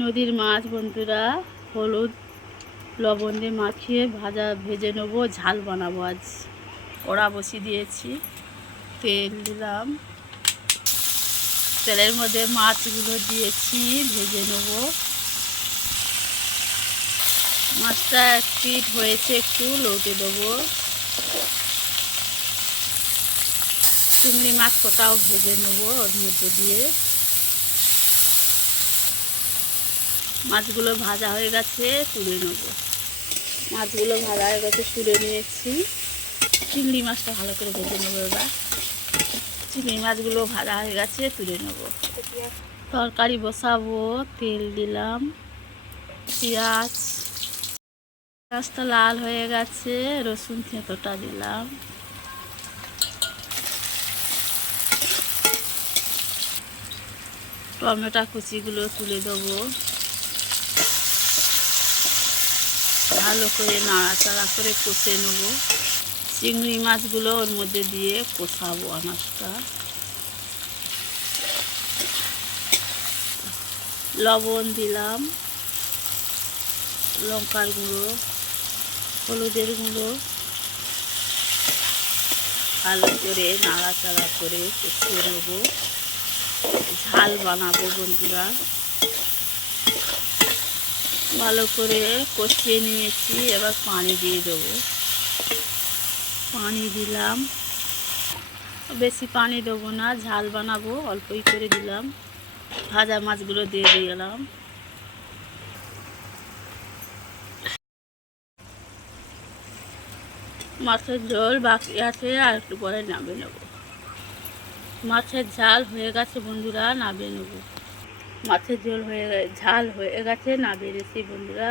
নদীর মাছ বন্ধুরা, হলুদ লবণ দিয়ে মাখিয়ে ভেজে নেবো, ঝাল বানাবো। আজ কড়া বসিয়ে দিয়েছি, তেল দিলাম, তেলের মধ্যে মাছগুলো দিয়েছি, ভেজে নেব। মাছটা এক পিঠ হয়েছে, একটু লৌটে দেবো। চিংড়ি মাছ কোটাও ভেজে নেবো ওর মধ্যে দিয়ে। মাছগুলো ভাজা হয়ে গেছে, তুলে নেব। মাছগুলো ভাজা হয়ে গেছে, তুলে নিয়েছি। চিংড়ি মাছটা ভালো করে ভেজে নেবো এবার। চিংড়ি মাছগুলো ভাজা হয়ে গেছে, তুলে নেব। তরকারি বসাবো, তেল দিলাম, পেঁয়াজটা লাল হয়ে গেছে, রসুন থেঁতোটা দিলাম, টমেটো কুচিগুলো তুলে দেবো। ভালো করে নাড়াচাড়া করে কষে নেব। চিংড়ি মাছগুলো ওর মধ্যে দিয়ে কষাবো। মাছটা লবণ দিলাম, লঙ্কার গুঁড়ো, হলুদের গুঁড়ো, ভালো করে নাড়াচাড়া করে কষিয়ে নেব। ঝাল বানাবো বন্ধুরা। ভালো করে কষিয়ে নিয়েছি, এবার পানি দিয়ে দেবো। পানি দিলাম, বেশি পানি দেবো না, ঝাল বানাবো, অল্পই করে দিলাম। ভাজা মাছগুলো দিয়ে দিলাম। মাছের ঝোল বাকি আছে, আর একটু পরে নামিয়ে নেব। মাছের ঝাল হয়ে গেছে বন্ধুরা, নামিয়ে নেব। মাছের ঝাল হয়ে গেছে, নামিয়ে নিয়েছি বন্ধুরা।